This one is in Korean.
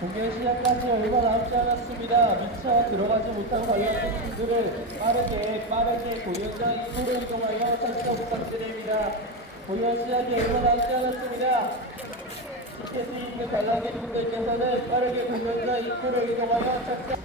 공연 시작까지 얼마 남지 않았습니다. 미처 들어가지 못한 관람객분들을 빠르게 공연장 입구로 이동하여 착석 부탁드립니다. 공연 시작이 얼마 남지 않았습니다. 티켓이 있는 관람객분들께서는 빠르게 공연장 입구로 이동하여 착석